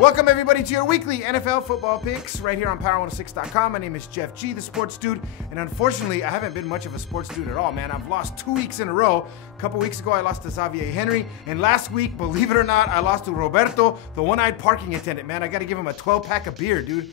Welcome everybody to your weekly NFL football picks right here on Power106.com. My name is Jeff G, the sports dude, and unfortunately I haven't been much of a sports dude at all, man. I've lost 2 weeks in a row. A couple weeks ago I lost to Xavier Henry, and last week, believe it or not, I lost to Roberto, the one-eyed parking attendant, man. I gotta give him a 12-pack of beer, dude.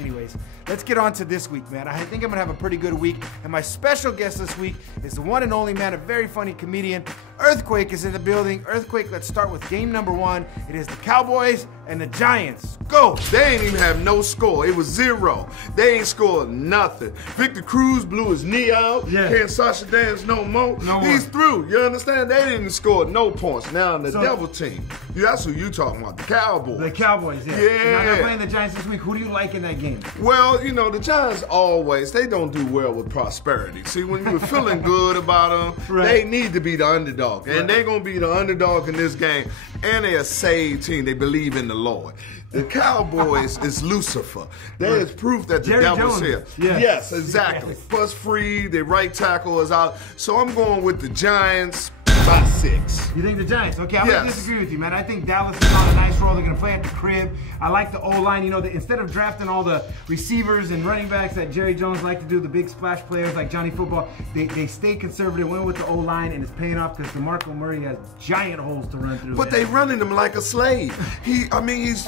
Anyways, let's get on to this week, man. I think I'm gonna have a pretty good week, and my special guest this week is the one and only man, a very funny comedian. Earthquake is in the building. Earthquake, let's start with game number one. It is the Cowboys and the Giants. Go! They ain't even have no score. It was 0. They ain't scored nothing. Victor Cruz blew his knee out. Yeah. Can't Sasha dance no more. He's through. You understand? They didn't score no points. Now, the devil team. That's who you talking about. The Cowboys. The Cowboys, yeah. Yeah. Now they're playing the Giants this week. Who do you like in that game? Well, you know, the Giants always, they don't do well with prosperity. See, when you're feeling good about them, right, they need to be the underdog. And they're going to be the underdog in this game. And they're a saved team. They believe in the Lord. The Cowboys is Lucifer. That is proof that the devil's here. Yes, yes, exactly. Plus free, their right tackle is out. So I'm going with the Giants by 6. You think the Giants? Okay, I'm going to disagree with you, man. I think Dallas is on a nice roll. They're going to play at the crib. I like the O-line. You know, instead of drafting all the receivers and running backs that Jerry Jones like to do, the big splash players like Johnny Football, they stay conservative, went with the O-line, and it's paying off because DeMarco Murray has giant holes to run through. But they running him like a slave. He's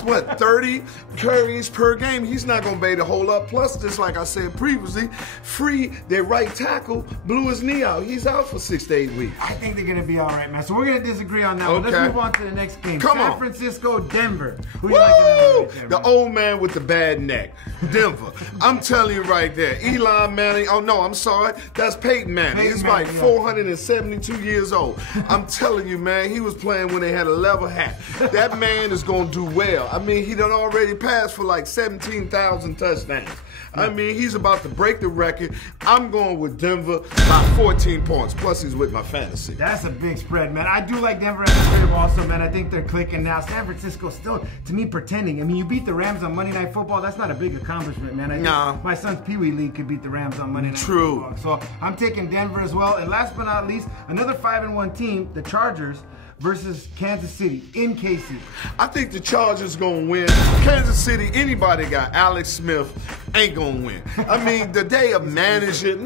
what, 30 carries per game? He's not going to be able to hold up. Plus, just like I said previously, free, their right tackle blew his knee out. He's out for 6 to 8 weeks. I think they're going to be all right, man. So we're going to disagree on that one. Let's move on to the next game. San Francisco, Denver. Who do you like in that? The old man with the bad neck. Denver. I'm telling you right there. Eli Manning. Oh, no, I'm sorry. That's Peyton Manning. He's like 472 years old. I'm telling you, man, he was playing when they had a level hat. That man is going to do well. I mean, he done already passed for like 17,000 touchdowns. I mean, he's about to break the record. I'm going with Denver by 14 points. Plus, he's with my fantasy. That's a big spread, man. I do like Denver as a crib also, man. I think they're clicking now. San Francisco still, to me, pretending. I mean, you beat the Rams on Monday Night Football. That's not a big accomplishment, man. I think my son's Pee Wee League could beat the Rams on Monday Night Football. So I'm taking Denver as well. And last but not least, another 5-1 team, the Chargers, versus Kansas City in KC. I think the Chargers gonna win. Kansas City, anybody got Alex Smith ain't gonna win. I mean, the day of managing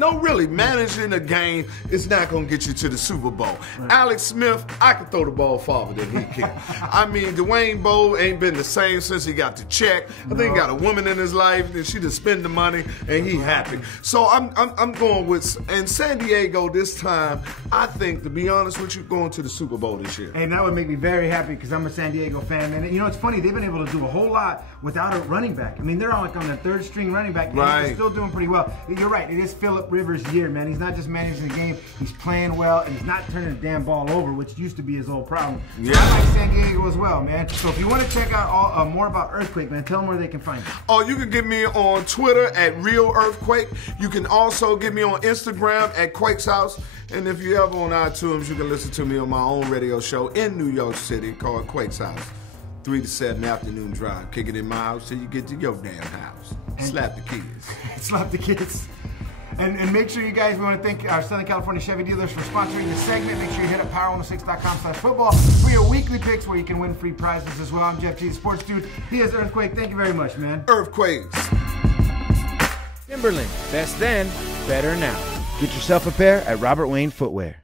a game is not gonna get you to the Super Bowl. Right. Alex Smith, I can throw the ball farther than he can. I mean, Dwayne Bowe ain't been the same since he got the check. I think he got a woman in his life and she just spend the money and he happy. So I'm going with, and San Diego this time, I think, to be honest with you, going to the Super Bowl this year. And that would make me very happy because I'm a San Diego fan. And you know, it's funny, they've been able to do a whole lot without a running back. I mean, they're on their 3rd string running back. And he's still doing pretty well. You're right, it is Phillip Rivers' year, man. He's not just managing the game, he's playing well, and he's not turning the damn ball over, which used to be his old problem. So I like San Diego as well, man. So if you want to check out more about Earthquake, man, tell them where they can find you. Oh, you can get me on Twitter at Real Earthquake. You can also get me on Instagram at Quake's House. And if you're ever on iTunes, you can listen to me on my own radio show in New York City called Quake's House. 3 to 7 afternoon drive. Kick it in my house till you get to your damn house. And slap the kids. Slap the kids. And make sure you guys, we want to thank our Southern California Chevy dealers for sponsoring this segment. Make sure you hit up Power106.com/football for your weekly picks where you can win free prizes as well. I'm Jeff G, the sports dude. He is Earthquake. Thank you very much, man. Earthquakes. Timberland. Best then, better now. Get yourself a pair at Robert Wayne Footwear.